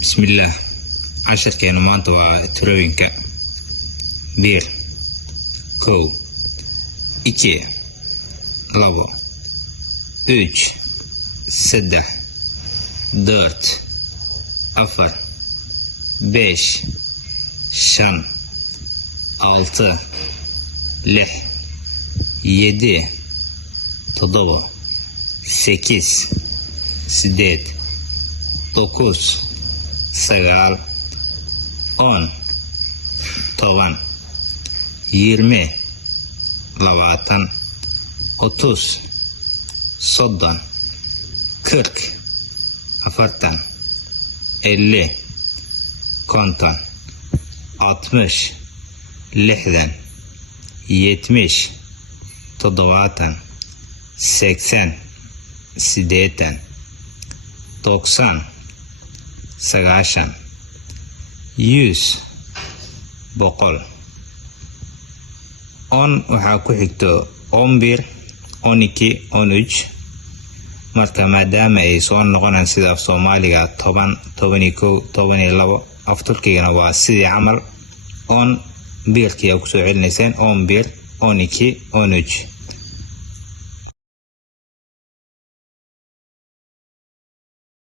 بسم الله. عشر كان مانتوا تروينك بير كو إيكي لابو üç seddex dört afar beş shan altı lix yedi toddoba sekiz sideed dokuz sagaal on toban yirmi labaatan otuz soddon kırk afartan elli konton altmış lixdan yetmiş toddobaatan seksen sideetan doksan sagaashan yüz boqol on waxaa ku xigto on bir on iki on üç marka maadaama ay soo noqonaan sida af Soomaaliga toban toban iyo kow toban iyo labo af Turkigana waa sidii camal on biirkii ku soo celinaysaan on bir on iki on üç